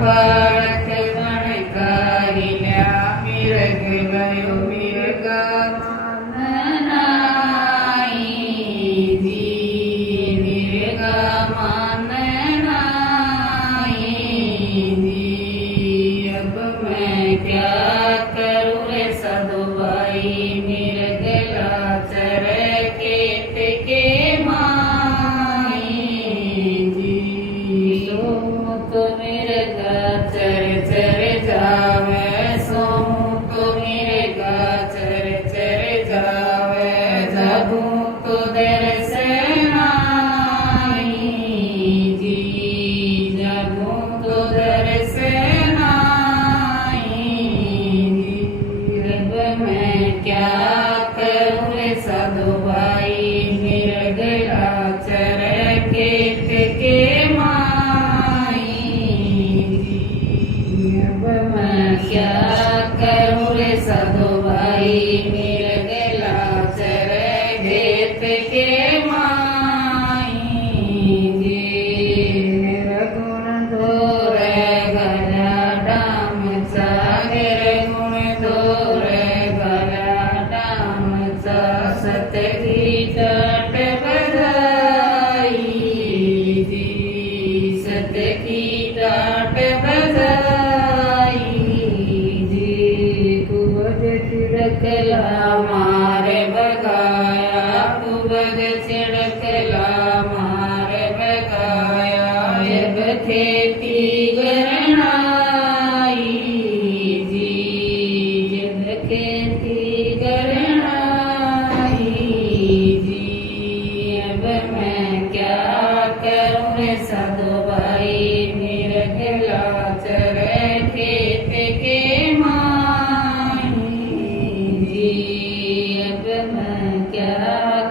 बालक गणकारिल्या मिरग गयो मिरग मान नाई जी मिरग मान नाई जी। अब मैं क्या करूँ रे साधु भाई मिरग लाचार केत के माई जी। सोमु तो मिरग चर चर जावे सोमु तो मिरग चर चर जावे जाबू तो दर्शन आई जी जाबू तो दर्शन आई जी। अब मैं क्या करूँ रे साधु भाई मिरग लाचार केत के माई जी। अब मैं क्या करूँ रे साधु भाई मिरग लाचार केत के माई जी। निर्गुण धोरे गला डाम चा निर्गुण धोरे गला डाम चा सतगी जट बजाई जी सतगी जट बजाई जी। कुबज छिड़कला मारे बगाया कुबज छिड़कला मारे बगाया जब खेती गरनाई जी जब खेती गरनाई जी। अब मैं क्या करूँ रे साधु भाई मिरग लाचार केत के माई जी। अब मैं क्या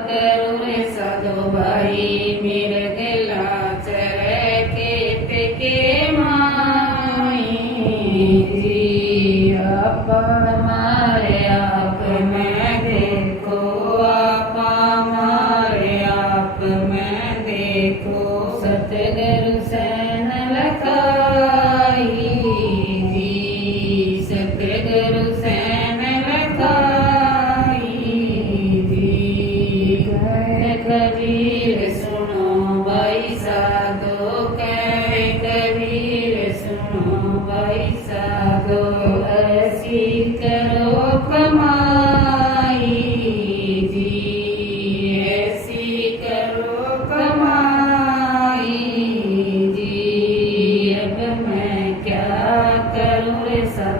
करूँ रे साधु भाई मिरग लाचार केत के माई जी। आप हमारे आप में देखो आप हमारे आप में देखो सतगुरु सैन लखाई जी सतगुरु सैन लखाई जी। कह कबीर सुनो भाई साधो कह कबीर सुनो भाई साधो ऐसी करो कमाई जी ऐसी करो कमाई जी। अब मैं क्या करूँ रे साधु